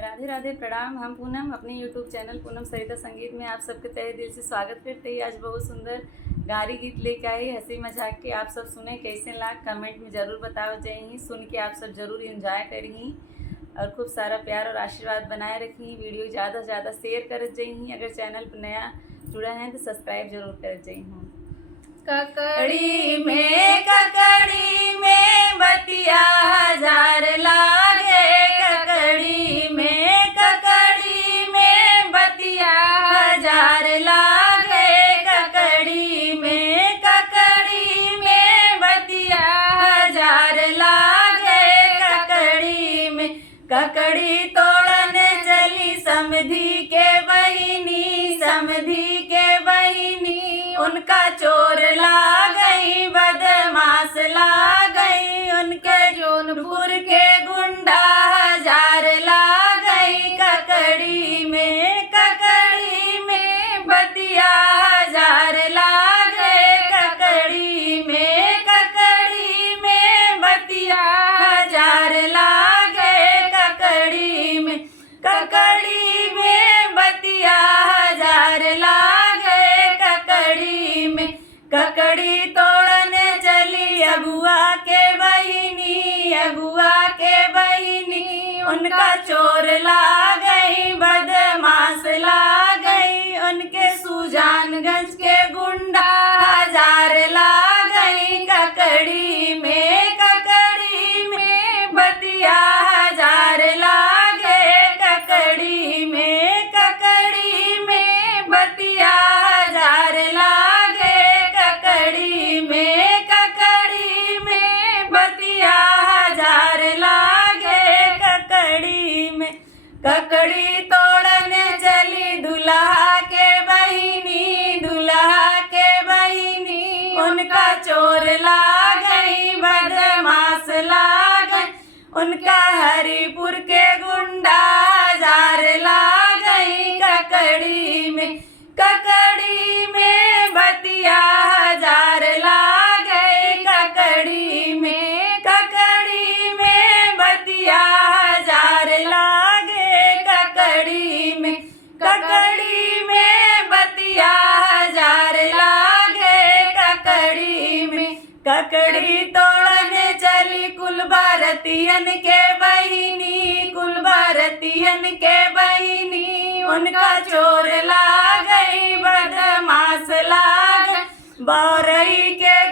राधे राधे, प्रणाम। हम पूनम अपने यूट्यूब चैनल पूनम सरिता संगीत में आप सबके तहे दिल से स्वागत करते हैं। आज बहुत सुंदर गारी गीत लेके आई, हंसी मजाक के। आप सब सुने कैसे लाग कमेंट में ज़रूर बताओ जय ही। सुन के आप सब ज़रूर इंजॉय करी और खूब सारा प्यार और आशीर्वाद बनाए रखी। वीडियो ज़्यादा से ज़्यादा शेयर कर जई। अगर चैनल पर नया जुड़ा है तो सब्सक्राइब जरूर कर जई हूँ। ककड़ी में बतिया हजार लागे, ककड़ी में बतिया हजार लागे, ककड़ी में बतिया हजार लागे, ककड़ी तोड़न चली समधी के बहिनी, उनका चोर ला गई, बदमाश ला गई, उनके जौनपुर के गुंडा हजार ला गई, ककड़ी में बतिया हजार ला गए, ककड़ी में बतिया हजार ला गए, ककड़ी में बतिया हजार ला गए, ककड़ी तोड़न चली अगुआ के बहिनी, उनका चोर ला गई, बदमाश ला गई, उनके सुजानगंज के गुंडा हजार ला गई, ककड़ी में बतिया हजार ला गए, ककड़ी में बतिया हजार ला गए, ककड़ी में बतिया हजार ला गए, ककड़ी तोड़न चली दुल्हा के बहिनी, उनका चोर ला गई, बदमाश ला गई, उनका हरिपुर के गुंडा हजार ला गई, ककड़ी में बतिया हजार ला गए, ककड़ी में बतिया हजार ला गए, ककड़ी में बतिया हजार ला गए, ककड़ी तोड़न चली कुल भारतीयन के बहिनी, उनका चोर ला गई, बदमाश ला गई, बौरई के